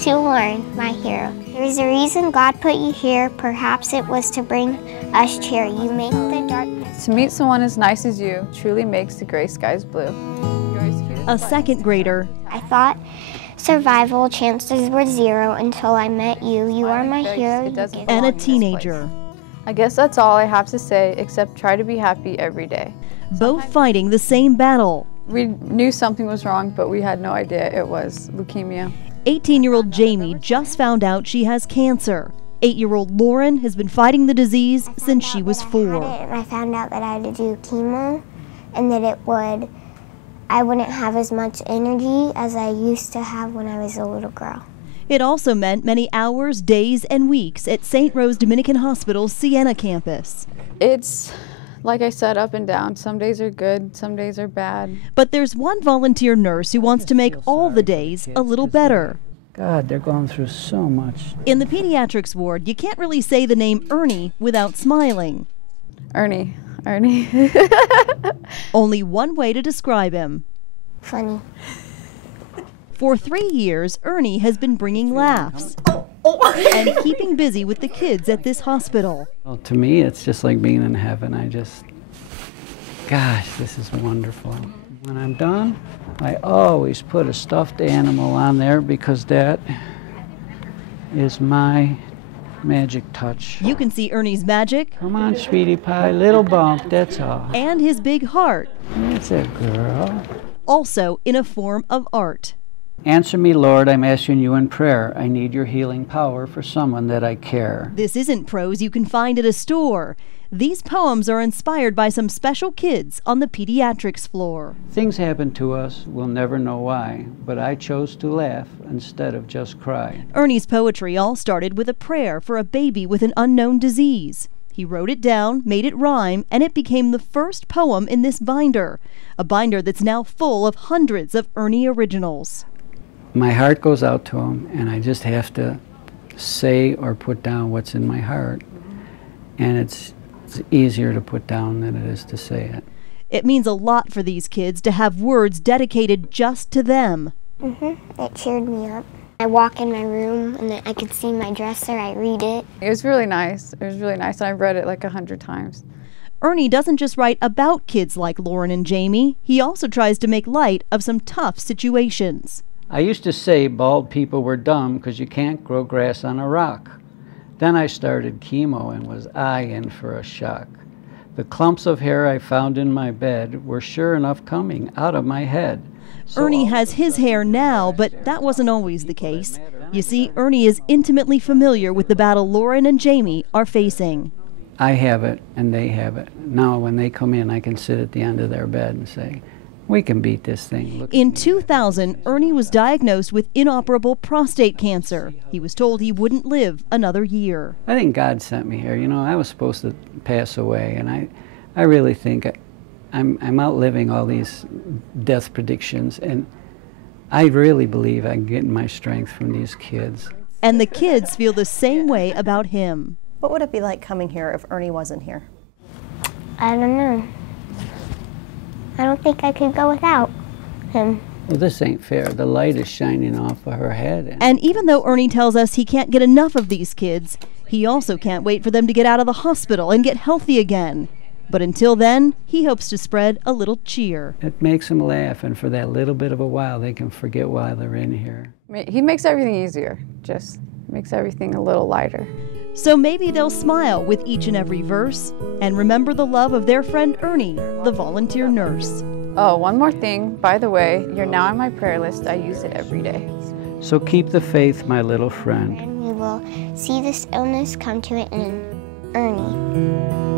To Lauren, my hero. There's a reason God put you here. Perhaps it was to bring us cheer. You make the darkness. To meet someone as nice as you truly makes the gray skies blue. A second grader. I thought survival chances were 0 until I met you. You are my hero. And a teenager. I guess that's all I have to say, except try to be happy every day. Both fighting the same battle. We knew something was wrong, but we had no idea it was leukemia. 18-year-old Jamie just found out she has cancer. 8-year-old Lauren has been fighting the disease since she was 4. I found out that I had to do chemo and that I wouldn't have as much energy as I used to have when I was a little girl. It also meant many hours, days, and weeks at St. Rose Dominican Hospital's Siena campus. It's, like I said, up and down. Some days are good, some days are bad. But there's one volunteer nurse who wants to make all the days a little better. God, they're going through so much. In the pediatrics ward, you can't really say the name Ernie without smiling. Ernie. Only one way to describe him. Funny. For 3 years, Ernie has been bringing laughs and keeping busy with the kids at this hospital. Well, to me, it's just like being in heaven. Gosh, this is wonderful. When I'm done, I always put a stuffed animal on there because that is my magic touch. You can see Ernie's magic. Come on, sweetie pie, little bump, that's all. And his big heart. That's a girl. Also in a form of art. Answer me, Lord, I'm asking you in prayer. I need your healing power for someone that I care. This isn't prose you can find at a store. These poems are inspired by some special kids on the pediatrics floor. Things happen to us, we'll never know why, but I chose to laugh instead of just cry. Ernie's poetry all started with a prayer for a baby with an unknown disease. He wrote it down, made it rhyme, and it became the first poem in this binder, a binder that's now full of hundreds of Ernie originals. My heart goes out to him, and I just have to say or put down what's in my heart. And it's easier to put down than it is to say it. It means a lot for these kids to have words dedicated just to them. It cheered me up. I walk in my room and I could see my dresser, I read it. It was really nice. It was really nice, and I've read it like 100 times. Ernie doesn't just write about kids like Lauren and Jamie. He also tries to make light of some tough situations. I used to say bald people were dumb because you can't grow grass on a rock. Then I started chemo and was in for a shock. The clumps of hair I found in my bed were sure enough coming out of my head. Ernie has his hair now, but that wasn't always the case. You see, Ernie is intimately familiar with the battle Lauren and Jamie are facing. I have it and they have it. Now when they come in, I can sit at the end of their bed and say, we can beat this thing. In 2000, Ernie was diagnosed with inoperable prostate cancer. He was told he wouldn't live another year. I think God sent me here. You know, I was supposed to pass away, and I really think I'm outliving all these death predictions, and I really believe I'm getting my strength from these kids. And the kids feel the same way about him. What would it be like coming here if Ernie wasn't here? I don't know. I don't think I could go without him. Well, this ain't fair. The light is shining off of her head. And even though Ernie tells us he can't get enough of these kids, he also can't wait for them to get out of the hospital and get healthy again. But until then, he hopes to spread a little cheer. It makes them laugh, and for that little bit of a while, they can forget why they're in here. He makes everything easier, just makes everything a little lighter. So maybe they'll smile with each and every verse and remember the love of their friend Ernie, the volunteer nurse. Oh, one more thing. By the way, you're now on my prayer list. I use it every day. So keep the faith, my little friend. And we will see this illness come to an end. Ernie.